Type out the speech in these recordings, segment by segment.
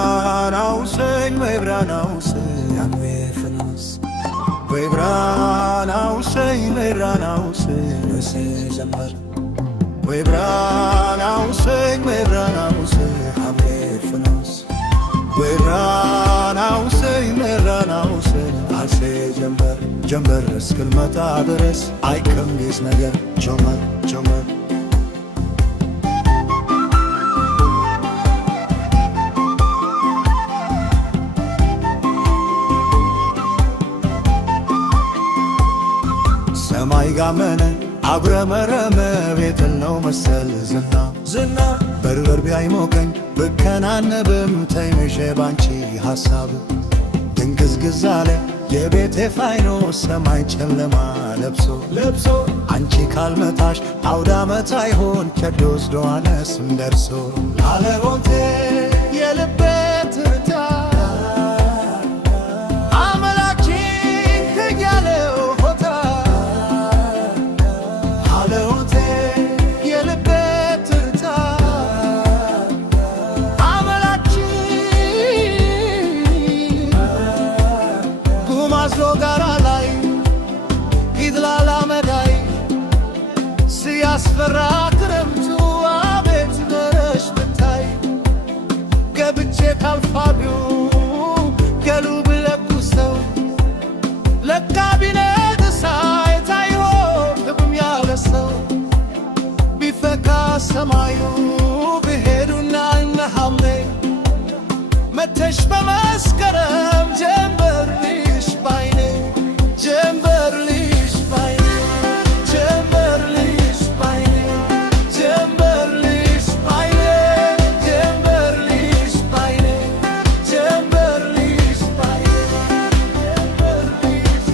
Webranauseng, webranauseng, anwefanos. Webranauseng, webranauseng, esejambar. Webranauseng, webranauseng, anwefanos. Webranauseng, webranauseng, asejambar. Jambar እስክልመጣ ድረስ አይቀምስ ነገር ጀመር ጀመር ሰማይ ጋመነ አጉረመረመ ቤትን ነው መሰል ዝና ዝና በርበር ቢያይሞቀኝ ብከናነብም ተይመሸ ባንቺ ሐሳብ ድንግዝግዝ አለ የቤቴ ፋይኖስ ሰማይ ጨለማ ለብሶ ለብሶ አንቺ ካልመጣሽ አውደ ዓመት አይሆን ቸዶስ ዶዋነስም ደርሶ አለቦቴ የልቤ ትርታ አመላችን ሕግ ያለው ሆታ አለቦቴ የልቤ ትርታ ጉማዝሎ ጋራ ላይ ይድላላ መዳይ ሲያስፈራ ክረምቱ አቤት ነረሽ ብታይ ገብቼ ካልፋቢው ገሉ ብለኩሰው ለካቢኔት ሳይት አይሆን ልብም ያለ ሰው ቢፈካ ሰማዩ ብሄዱና እነ ሐምሌ መተሽ በመስከረም ጀንበር ልሽ ባይኔ ጀንበር ልሽ ባይኔ ጀንበር ልሽ ባይኔ ጀንበር ልሽ ባይኔ ጀንበር ልሽ ባይኔ ጀንበር ልሽ ባይኔ ጀንበር ልሽ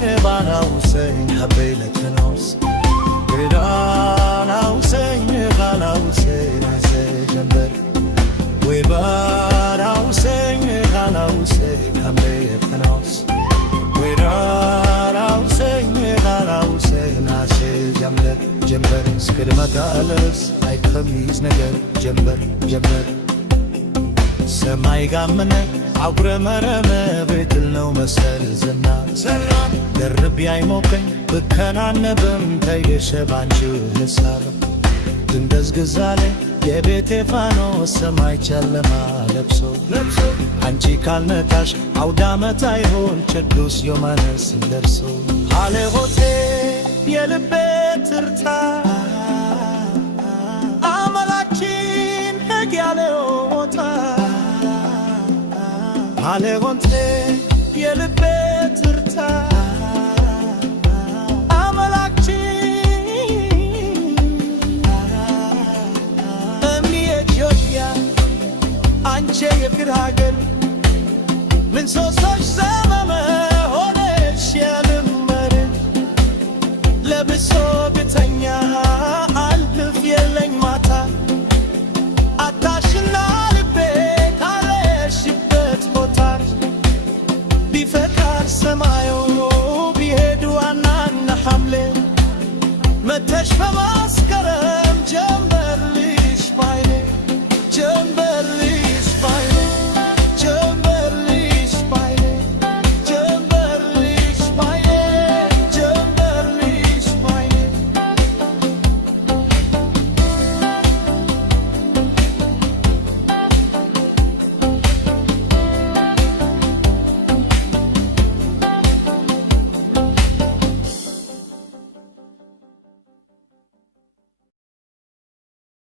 Webranauseng, habeletanos. Webranauseng, webranauseng, esejambar. Webranauseng, webranauseng, habeletanos. Webranauseng, webranauseng, esejambar. Jambar እስክልመጣ ድረስ አይቀምስ ነገር ጀምበር ጀምበር ሰማይ ጋመነ አጉረመረመ ቤትል ነው መሰል ዝና ዝና ደርብ ያይሞቀኝ ብከናነብም ተይሸ ባንቺ ሐሳብ ድንግዝግዝ አለ የቤቴ ፋኖስ ሰማይ ጨለማ ለብሶ ለብሶ አንቺ ካልመጣሽ አውደ ዓመት አይሆን ቸዶስ ዮሐንስ ደርሶ አለሆቴ የልቤ ትርታ አመላችን ሕግ ያለው ሆታ አለሆቴ የልቤ ትርታ አመላችን ኢትዮጵያ አንቺ የፍቅር ሀገር ምን ሶስቶች ዘመመ